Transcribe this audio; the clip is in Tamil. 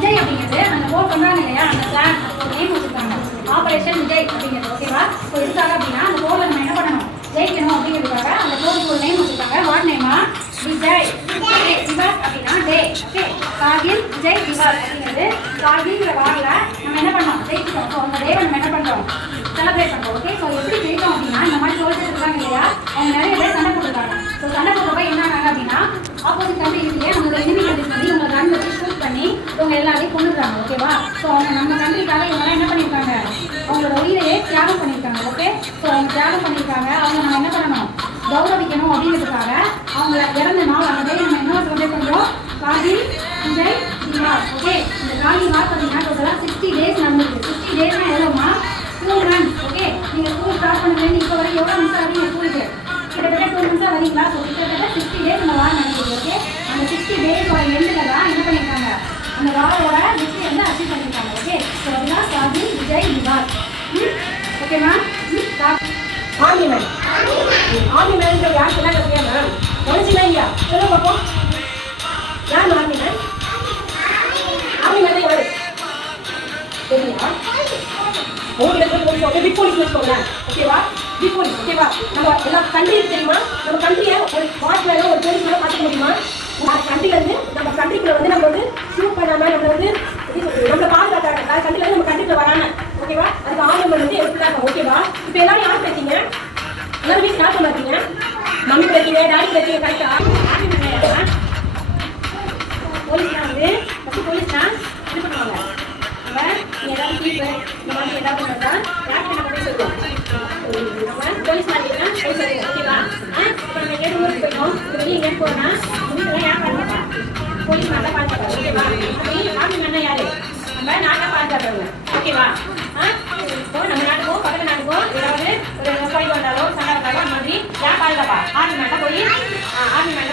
விஜய் அப்படிங்கிறது அந்த போர் பண்ணுறாங்க இல்லையா, அந்த பிளான் ஒரு நேம் வச்சுருக்காங்க, ஆபரேஷன் விஜய் அப்படிங்கிறது. ஓகேவா? ஸோ எதுக்காக அப்படின்னா அந்த போரில் நம்ம என்ன பண்ணணும், ஜெயிக்கணும் அப்படிங்கிறதுக்காக அந்த போருக்கு ஒரு நேம் வச்சுருக்காங்க. வாட் நேமா? விஜய். திவாஸ் அப்படின்னா டே. ஓகே, கார்கில் விஜய் திவாஸ் அப்படிங்கிறது கார்கில்ங்கிற வாரில் நம்ம என்ன பண்ணோம், ஜெயிச்சிட்டோம். ஸோ அந்த டேவை நம்ம என்ன பண்ணுறோம், செலிப்ரேட் பண்ணுறோம். ஓகே, ஸோ எப்படி ஜெயித்தோம் அப்படின்னா இந்த மாதிரி சோல்ஜர்ஸ் இருக்காங்க இல்லையா, அவங்க நிறைய பேர் சண்டை போட்டுருக்காங்க. ஸோ சண்டை போடுறப்ப என்ன ஆனாங்க அப்படின்னா ஆப்போசிட் கண்ட்ரி இல்லையே நம்மளோட எனிமி கண்ட்ரிஸ் வந்து இவங்க கன் வச்சு ஷூட் பண்ணி இவங்க எல்லாரையும் கொண்டுறாங்க. ஓகேவா? ஸோ அவங்க நம்ம கண்ட்ரிக்காக இவங்கெல்லாம் என்ன பண்ணியிருக்காங்க, அவங்களோட உயிரையே தியாகம் பண்ணியிருக்காங்க. ஓகே, ஸோ அவங்க தியாகம் பண்ணியிருக்காங்க, அவங்க நம்ம என்ன பண்ணணும், கௌரவிக்கணும் அப்படிங்கிறதுக்காக அவங்க இறந்த நாள் அந்த டே நம்ம என்ன செலிப்ரேட் பண்ணுறோம், கார்கில் விஜய் திவாஸ். ஓகே, இந்த கார்கில் வார் பார்த்தீங்கன்னா டோட்டலாக 60 டேஸ் நடந்துருக்கு. 60 டேஸ்னா எவ்வளோமா, 2 months. ஓகே, நீங்கள் ஸ்கூல் ஸ்டார்ட் பண்ணுறதுலேருந்து இப்போ வரைக்கும் எவ்வளோ மிஸ் ஆகிறீங்க ஸ்கூலுக்கு, கிட்டத்தட்ட 2 months வரீங்களா? ஸோ கிட்டத்தட்ட 60 டேஸ் அந்த வார் நடக்குது. ஓகே, அந்த 60 டேஸோட எண்டில் தான் என்ன பண்ணியிருக்காங்க, அந்த வாரோட வெற்றி வந்து அச்சீவ் பண்ணியிருக்காங்க. ஓகே, ஸோ அதுதான் கார்கில் விஜய் திவாஸ். ஓகேம்மா? Army man. ஆர்மி மேன் யார் சொன்னா கட்டியா மேம், கவனிச்சுங்களா இல்லையா? சொல்லுங்க பார்ப்போம், யார் ஆர்மி மேன்? ஆர்மி மேன் யாரு தெரியுமா? பிக் போலீஸ் வச்சுக்கோங்களேன். ஓகேவா? Big police. ஓகேவா? நம்ம எல்லா கண்ட்ரியும் தெரியுமா, நம்ம கண்ட்ரியை ஒரு வாட்ச் மேலே ஒரு போலீஸ் மேலே பார்த்துக்க முடியுமா? கண்ட்ரில இருந்து நம்ம கண்ட்ரிக்குள்ள வந்து நம்ம வந்து ஷூட் பண்ணாம நம்ம வந்து நம்மளை பாதுகாத்தாங்க. வேற கண்ட்ரில இருந்து நம்ம கண்ட்ரிக்குள்ள வராம. ஓகேவா? அதுக்கு ஆர்மி வந்து எடுத்துட்டாங்க. ஓகேவா? இப்போ எல்லாரும் யார் பேசிங்க, எல்லாரும் வீட்டு யார் சொல்லாதீங்க, மம்மி பேசிங்க, டாடி பேசிங்க. கரெக்டா? ஆர்மி மேன் போலீஸ்னா வந்து ஃபஸ்ட்டு போலீஸ்னா என்ன பண்ணுவாங்க, நம்ம ஏதாவது தீர்ப்பு இந்த மாதிரி ஏதாவது பண்ணா யாருக்கு நம்ம போய் சொல்லுவோம், நம்ம போலீஸ் மாதிரினா போய் சொல்லுவோம். ஓகேவா? இப்போ நம்ம எங்கேயாவது ஊருக்கு போயிட்டோம், வெளியே எங்கேயாவது போனா வீட்டில் யார் பாதுகாப்பா, போலீஸ் மேலே பாதுகாப்பாங்க. ஓகேவா? அப்படி ஆர்மி மேனா யாரு, நம்ம நாட்டை பாதுகாக்கிறவங்க. ஓகேவா? இப்போ நம்ம நாட்டுக்கோ பக்கத்து நாட்டுக்கோ ஏதாவது ஒரு ஃபைட் வந்தாலோ சண்டை வந்தாலோ அந்த மாதிரி யார் பாதுகாப்பா, ஆர்மி மேலே போய் ஆர்மி மேலே